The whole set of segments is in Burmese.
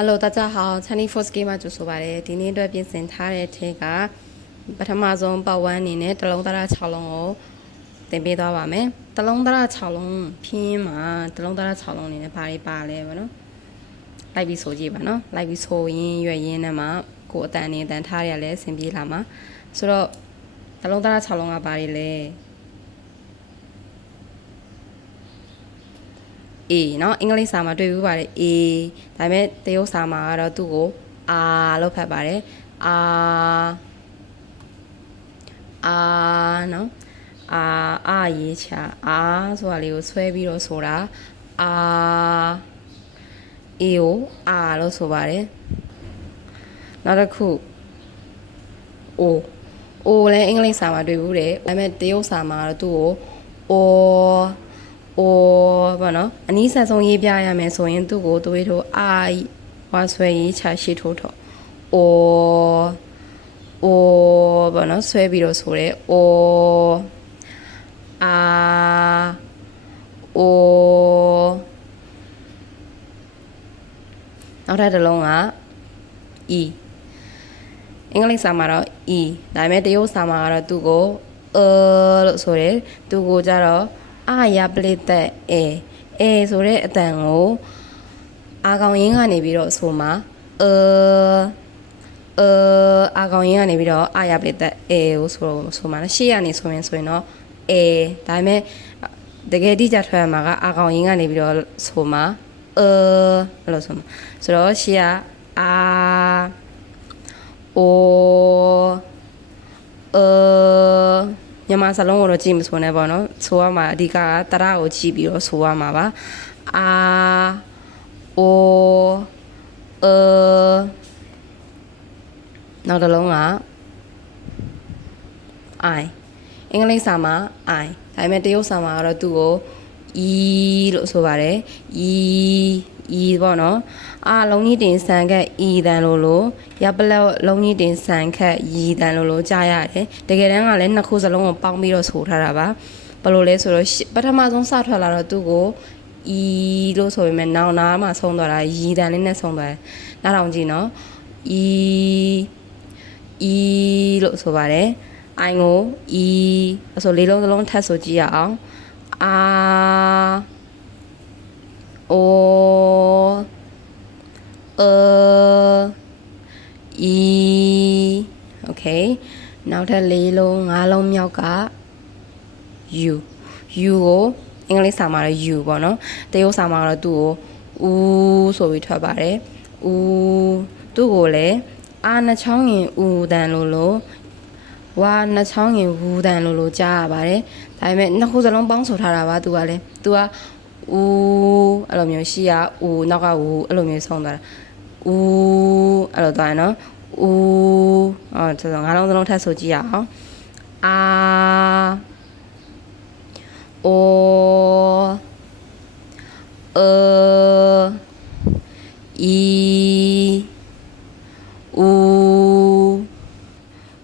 Hello，大家好，Chinese First Game 就ဆိုပါတယ်ဒီနေ့အတွက်ပြင်ဆင်ထားတဲ့ထဲကပထမဆုံးပတ်ဝန်းအနေနဲ့တလုံးသား6လုံးကိုသင်ပေးသွားပါမယ်တလုံးသား6လုံးဖြင်းမှာတလုံးသား6လုံးအနေနဲ့ဘာတွေပါလဲဗောနော်လိုက်ပြီးဆိုကြည့်ပါနော်လိုက်ပြီးဆိုရင်းရွက်ရင်းနဲ့မှကိုယ်အတန်နေအတန်ထားရလဲအဆင်ပြေလာမှာဆိုတော့တလုံးသား6လုံးကဘာတွေလဲ A เนาะအင်္ဂလိပ်စာမှာတွေ့ပြီးပါတယ် A ဒါပေမဲ့တရုတ်စာမှာကတော့သူ့ကို R လို့ဖတ်ပါတယ် R เนาะ R ရေးချ R ဆိုတာလေးကိုဆွဲပြီးတော့ဆိုတာ R A ကို R လို့ဆိုပါတယ်နောက်တစ်ခု O လည်းအင်္ဂလိပ်စာမှာတွေ့ဘူးတယ်ဒါပေမဲ့တရုတ်စာမှာကတော့သူ့ကို O ဘာနော်အနည်းဆက်ဆုံးရေးပြရမယ်ဆိုရင်သူ့ကိုသွေးထိုး I ဝါဆွဲရေးချရှိထိုးတော့ O ဘာနော်ဆွဲပြီးတော့ဆိုရဲ Oနောက်ထပ်တစ်လုံးက E အင်္ဂလိပ်စာမှာတော့ E ဒါပေမဲ့တရုတ်စာမှာကတော့သူ့ကိုလို့ဆိုရဲသူ့ကိုကြတော့အာရပလိသက်ဆိုတဲ့အတန်ကိုအာကောင်ရင်းကနေပြီးတော့ဆိုမှာအာကောင်ရင်းကနေပြီးတော့အာရပလိသက်ကိုဆိုမှာရှေ့ကနေဆိုရင်တော့ဒါပေမဲ့တကယ်တိကျထွက်ရမှာကအာကောင်ရင်းကနေပြီးတော့ဆိုမှာအဲ့လိုဆိုမှာဆိုတော့ရှေ့ကအာမြန်မာစလုံးကိုတော့ကြည့်မဆိုနဲ့ပေါ့နော်ဆိုရမှာအဓိကတရကိုကြည့်ပြီးတော့ဆိုရမှာပါအာနောက်တစ်လုံးက I အင်္ဂလိပ်စာမှာ I ဒါပေမဲ့တရုတ်စာမှာကတော့သူ့ကို E လို့ဆိုပါတယ် E ပေါ့နော်အာလုံးကြီးတင်ဆန်ခက် E တန်လို့ရပ်ပလက်လုံးကြီးတင်ဆန်ခက် E တန်လို့ကြားရတယ်တကယ်တမ်းကလည်းနှစ်ခုစလုံးကိုပေါင်းပြီးတော့ဆိုထားတာပါဘယ်လိုလဲဆိုတော့ပထမဆုံးစထွက်လာတော့သူ့ကို E လို့ဆိုပေမဲ့နောက်နားမှာဆုံးသွားတာ E တန်လေးနဲ့ဆုံးသွားတယ်နားထောင်ကြည့်နော် E လို့ဆိုပါတယ် I ကို E ဆိုလေးလုံးစလုံးထပ်ဆိုကြည့်ရအောင်O E okay နောက်ထပ်၄လုံး၅လုံးမြောက်က U ကိုအင်္ဂလိပ်စာမှာတော့ U ပေါ့နော်တရုတ်စာမှာတော့သူ့ကို U ဆိုပြီးထွက်ပါတယ် U သူ့ကိုလည်းအာနှစ်ချောင်းရင် U တန်လို့ဝါနှစ်ချောင်းရင် U တန်လို့ကြားရပါတယ်ဒါပေမဲ့နှစ်ခုစလုံးပေါင်းဆိုထားတာပါသူကလည်းသူကဦးအဲ့လိုမျိုးရှိရဦးနောက်ကဦးအဲ့လိုမျိုးဆုံးသွားတာဦးအဲ့လိုသွားရနော်ဦးဆိုတော့ငါးလုံးစလုံးထပ်ဆိုကြည့်ရအောင်အာအိုအီ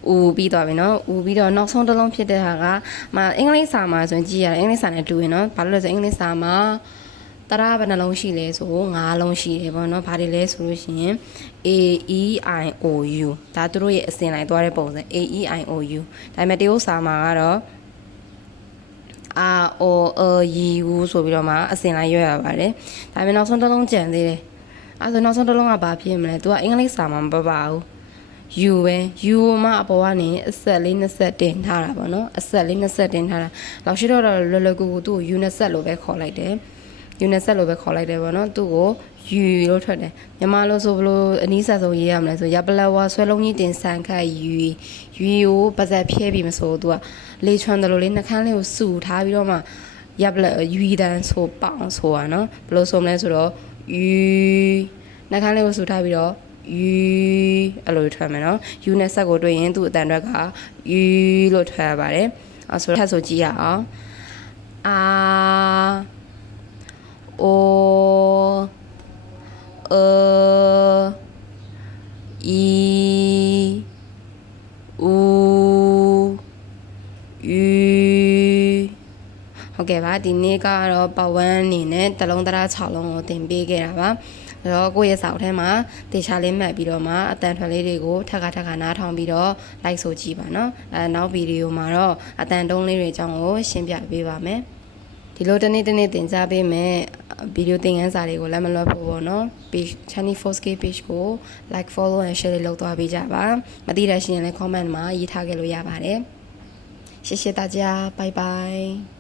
ဦးပြီးသွားပြီနော်ဦးပြီးတော့နောက်ဆုံးတစ်လုံးဖြစ်တဲ့ဟာကအင်္ဂလိပ်စာမှာဆိုရင်ကြည့်ရတယ်အင်္ဂလိပ်စာနဲ့တူရင်နော်ဘာလို့လဲဆိုအင်္ဂလိပ်စာမှာတရဘယ်နှလုံးရှိလဲဆို5လုံးရှိတယ်ပေါ့နော်ဘာတွေလဲဆိုလို့ရှိရင် A E I O U ဒါသူတို့ရဲ့အစဉ်လိုက်သွားတဲ့ပုံစံ A E I O U ဒါပေမဲ့တရုတ်စာမှာကတော့ R O U ဆိုပြီးတော့မှအစဉ်လိုက်ရွက်ရပါတယ်ဒါပေမဲ့နောက်ဆုံးတစ်လုံးကျန်သေးတယ်အဲဆိုနောက်ဆုံးတစ်လုံးကဘာဖြစ်မလဲသူကအင်္ဂလိပ်စာမှာမပါဘူးU ပဲ U မှာအပေါ်ကနေအဆက်လေး20တင်ထားတာပေါ့နော်အဆက်လေး20တင်ထားတာလောက်ရှိတော့လွယ်လွယ်ကူကူသူ့ကို U 20လို့ပဲခေါ်လိုက်တယ် U 20လို့ပဲခေါ်လိုက်တယ်ပေါ့နော်သူ့ကို U လို့ထွက်တယ်မြန်မာလို့ဆိုဘလို့အနည်းဆက်ဆုံးရေးရမလဲဆိုရပလက်ဝါဆွဲလုံးကြီးတင်ဆန်ခတ် U ကိုပါဇက်ဖြဲပြီးမဆိုသူကလေချွန်တယ်လို့လေနှခမ်းလေးကိုစုထားပြီးတော့မှရပလက် U တန်ဆိုပေါအောင်ဆိုတာနော်ဘလို့ဆိုမလဲဆိုတော့ U နှခမ်းလေးကိုစုထားပြီးတော့U အဲ့လိုထွက်မယ်နော် U နဲ့ဆက်ကိုတွေ့ရင်သူ့အတန်အတွက်က U လို့ထွက်ရပါတယ်အဲ့ဆိုထပ်ဆိုကြည့်ရအောင်O E U ဟုတ်ကဲ့ပါ ဒီနေ့ကတော့ပတ်ဝန်းအနေနဲ့တလုံးသား6လုံးကိုတင်ပေးခဲ့တာပါအဲ့တော့ကိုယ့်ရဲ့စာအုပ်ထဲမှာတေချာလေးမှတ်ပြီးတော့မှအတန်ထွက်လေးတွေကိုထပ်ခါနားထောင်ပြီးတော့ like ဆိုကြည့်ပါနော်နောက်ဗီဒီယိုမှာတော့အတန်တုံးလေးတွေအကြောင်းကိုရှင်းပြပေးပါမယ်ဒီလိုတနေ့တင်ကြားပေးမယ်ဗီဒီယိုသင်ခန်းစာတွေကိုလက်မလွတ်ဖို့ပေါ့နော် page Chani 4K page ကို like follow and share လုပ်သွားပေးကြပါမသိတဲ့ရှင်လည်း comment မှာရေးထားခဲ့လို့ရပါတယ်谢谢大家拜拜